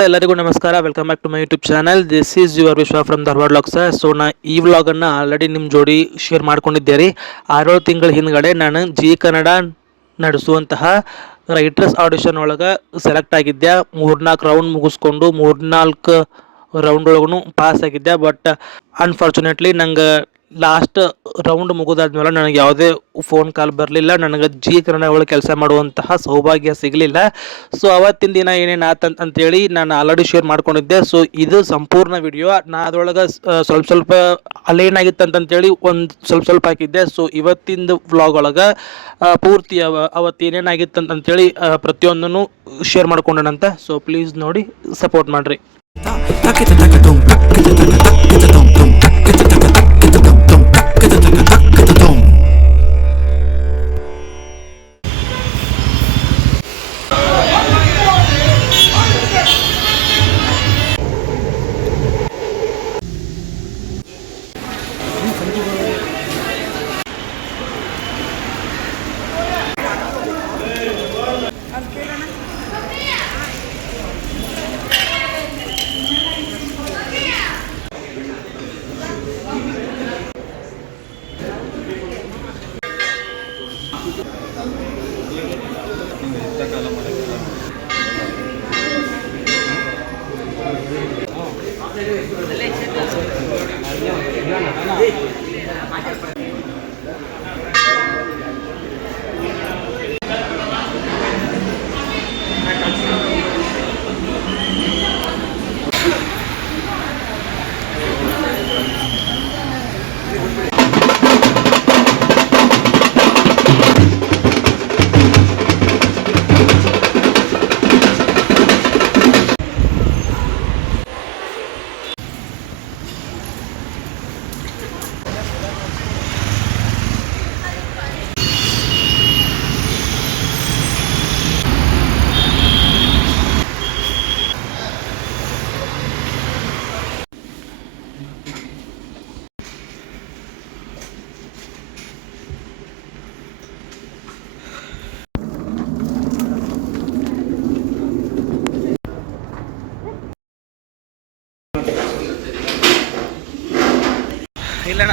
ಎಲ್ಲರಿಗೂ ನಮಸ್ಕಾರ. Welcome back to my YouTube channel. This is your Vishwa from Dharwad vlogs. So ನಾ ಈ ವ್ಲಾಗನ್ನು ಆಲ್ರೆಡಿ ನಿಮ್ಮ ಜೋಡಿ ಶೇರ್ ಮಾಡ್ಕೊಂಡಿದ್ದೆ ರೀ. 6 ತಿಂಗಳ ಹಿಂದ್ಗಡೆ ನಾನು ಜಿ ಕನ್ನಡ ನಡೆಸುವಂತಹ ರೈಟರ್ಸ್ ಆಡಿಷನ್ ಒಳಗೆ ಸೆಲೆಕ್ಟ್ ಆಗಿದ್ದೆ. 3-4 ರೌಂಡ್ ಮುಗಿಸ್ಕೊಂಡು 3-4 ರೌಂಡ್ ಒಳಗೂ ಪಾಸ್ ಆಗಿದ್ದೆ. ಬಟ್ ಅನ್ಫಾರ್ಚುನೇಟ್ಲಿ ನಂಗೆ ಲಾಸ್ಟ್ ರೌಂಡ್ ಮುಗಿದಾದ್ಮೇಲೆ ನನಗೆ ಯಾವುದೇ ಫೋನ್ ಕಾಲ್ ಬರಲಿಲ್ಲ. ನನಗೆ ಜಿ ಕನ್ನಡ ಒಳಗೆ ಕೆಲಸ ಮಾಡುವಂತಹ ಸೌಭಾಗ್ಯ ಸಿಗಲಿಲ್ಲ. ಸೊ ಅವತ್ತಿನ ದಿನ ಏನೇನು ಅಂತೇಳಿ ನಾನು ಆಲ್ರೆಡಿ ಶೇರ್ ಮಾಡ್ಕೊಂಡಿದ್ದೆ. ಸೊ ಇದು ಸಂಪೂರ್ಣ ವಿಡಿಯೋ. ನಾ ಅದರೊಳಗೆ ಸ್ವಲ್ಪ ಅಲ್ಲೇನಾಗಿತ್ತು ಅಂತಂತೇಳಿ ಸ್ವಲ್ಪ ಹಾಕಿದ್ದೆ. ಸೊ ಇವತ್ತಿಂದು ವ್ಲಾಗ್ ಒಳಗೆ ಪೂರ್ತಿ ಅವತ್ತು ಏನೇನಾಗಿತ್ತು ಅಂತಂತೇಳಿ ಪ್ರತಿಯೊಂದನ್ನು ಶೇರ್ ಮಾಡ್ಕೊಂಡನಂತೆ. ಸೊ ಪ್ಲೀಸ್ ನೋಡಿ ಸಪೋರ್ಟ್ ಮಾಡಿರಿ. ಇಲ್ಲಣ್ಣ,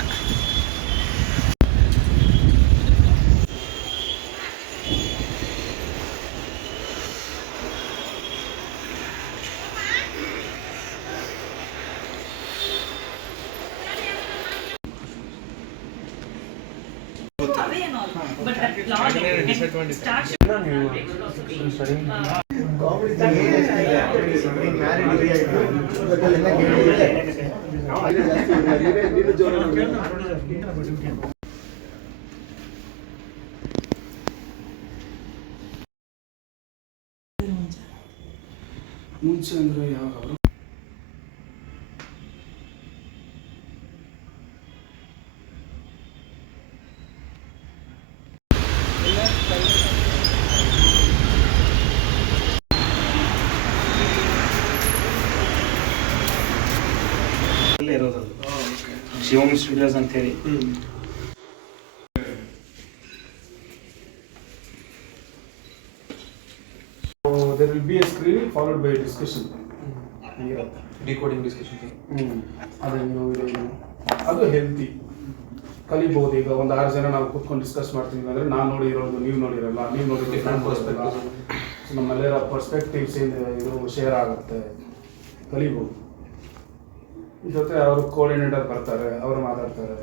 ಮುಂಚೆ ಅಂದ್ರೆ ಯಾವಾಗ ಅವರು ಇರೋದು ಶಿವಮ್ ಸ್ಟುಡಿಯೋಸ್ ಅಂತ ಹೇಳಿ. there will be a screening followed by a discussion. Decoding discussion. ಅದನ್ನು ಅದು ಹೆಲ್ತಿ ಕಲಿಬಹುದು. ಈಗ ಒಂದು 6 ಜನ ನಾವು ಕೂತ್ಕೊಂಡು ಡಿಸ್ಕಸ್ ಮಾಡ್ತೀವಿ ಅಂದರೆ ನಾನು ನೋಡಿರೋದು ನೀವು ನೋಡಿರಲ್ಲ, ನೀವು ನೋಡಿರೋ ಡಿಫ್ರೆಂಟ್ ಪರ್ಸ್ಪೆಕ್ಟಿವ್, ನಮ್ಮೆಲ್ಲರ ಪರ್ಸ್ಪೆಕ್ಟಿವ್ಸ್ ಇದು ಶೇರ್ ಆಗುತ್ತೆ, ಕಲಿಬಹುದು. ಜೊತೆ ಅವರು ಕೋಆರ್ಡಿನೇಟರ್ ಬರ್ತಾರೆ, ಅವರು ಮಾತಾಡ್ತಾರೆ.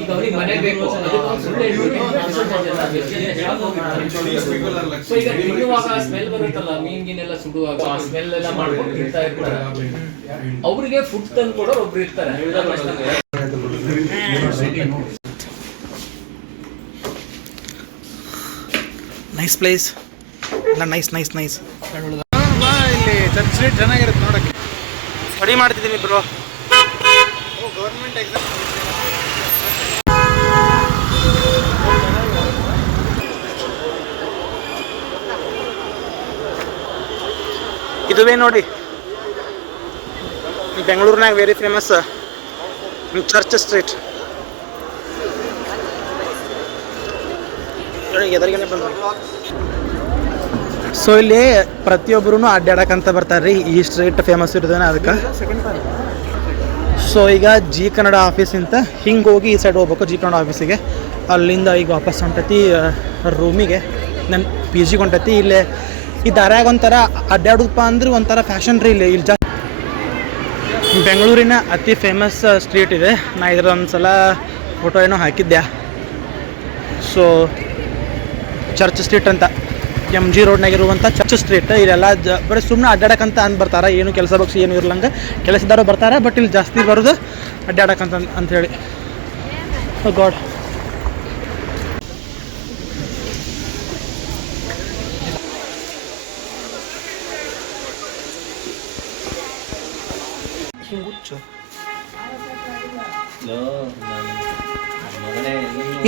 ಈಗ ಅವ್ರಿಗೆ ಮನೆ ಬೇಕು, ಈಗ ತಿನ್ನುವಾಗ ಸ್ಮೆಲ್ ಬರುತ್ತಲ್ಲ, ಮೀನ್ಗಿನೆಲ್ಲ ಸುಡುವಾಗ ಆ ಸ್ಮೆಲ್ ಎಲ್ಲ ಮಾಡ್ಕೊಂಡು ತಿಂತಾ ಇರ್ತಾರೆ. ಅವ್ರಿಗೆ ಫುಡ್ ತಂದು ಕೊಡೋರು ಒಬ್ರು ಇರ್ತಾರೆ. ನೈಸ್ ಪ್ಲೇಸ್ ಇಲ್ಲ, ನೈಸ್ ನೈಸ್ ನೈಸ್. ಇಲ್ಲಿ ಚರ್ಚ್ ಸ್ಟ್ರೀಟ್ ಚೆನ್ನಾಗಿರುತ್ತೆ ನೋಡಕ್ಕೆ. ಸ್ಟಡಿ ಮಾಡ್ತಿದ್ದೀನಿ ಬ್ರೋ. ಗೌರ್ಮೆಂಟ್ ಎಕ್ಸಾಮ್ ಇದುವೇ ನೋಡಿ ಬೆಂಗಳೂರಿನಾಗ ವೆರಿ ಫೇಮಸ್ ಚರ್ಚ್ ಸ್ಟ್ರೀಟ್. ಎದರಿಗೇನೆ ಬಂದ. ಸೊ ಇಲ್ಲಿ ಪ್ರತಿಯೊಬ್ಬರೂ ಅಡ್ಡಾಡಕ್ಕಂತ ಬರ್ತಾರೆ ರೀ. ಈ ಸ್ಟ್ರೀಟ್ ಫೇಮಸ್ ಇರೋದೇನೆ ಅದಕ್ಕೆ. ಸೊ ಈಗ ಜಿ ಕನ್ನಡ ಆಫೀಸಿಂದ ಹಿಂಗೆ ಹೋಗಿ ಈ ಸೈಡ್ ಹೋಗ್ಬೇಕು ಜಿ ಕನ್ನಡ ಆಫೀಸಿಗೆ. ಅಲ್ಲಿಂದ ಈಗ ವಾಪಸ್ ಹೊಂಟತಿ ರೂಮಿಗೆ, ನನ್ನ ಪಿ ಜಿಗೆ ಹೊಂಟತಿ. ಇಲ್ಲೇ ಈ ದಾರ್ಯಾಗ ಒಂಥರ ಅಡ್ಡಾಡೋದಪ್ಪ ಅಂದ್ರೆ ಒಂಥರ ಫ್ಯಾಷನ್ ರೀ. ಇಲ್ಲಿ ಬೆಂಗಳೂರಿನ ಅತಿ ಫೇಮಸ್ ಸ್ಟ್ರೀಟ್ ಇದೆ. ನಾ ಇದ್ರ ಒಂದು ಸಲ ಫೋಟೋ ಏನೋ ಹಾಕಿದ್ದೆ. ಸೊ ಚರ್ಚ್ ಸ್ಟ್ರೀಟ್ ಅಂತ, ಎಮ್ ಜಿ ರೋಡ್ನಾಗಿರುವಂಥ ಚರ್ಚ್ ಸ್ಟ್ರೀಟ್. ಇಲ್ಲೆಲ್ಲ ಬರೀ ಸುಮ್ಮನೆ ಅಡ್ಡಾಡಕ್ಕಂತ ಅಂದು ಬರ್ತಾರೆ. ಏನು ಕೆಲಸ ಬಗ್ಸಿ ಏನು ಇರ್ಲಂಗೆ ಕೆಲಸದಾರು ಬರ್ತಾರೆ. ಬಟ್ ಇಲ್ಲಿ ಜಾಸ್ತಿ ಬರೋದು ಅಡ್ಡಾಡಕ್ಕಂತ ಅಂಥೇಳಿ. ಗಾಡ್,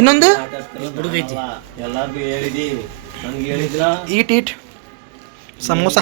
ಇನ್ನೊಂದು ಎಲ್ಲಾರ್ಗು ಹೇಳಿದಿ, ನಂಗೆ ಹೇಳಿದ್ರ ಈಟ್ ಸಮೋಸ.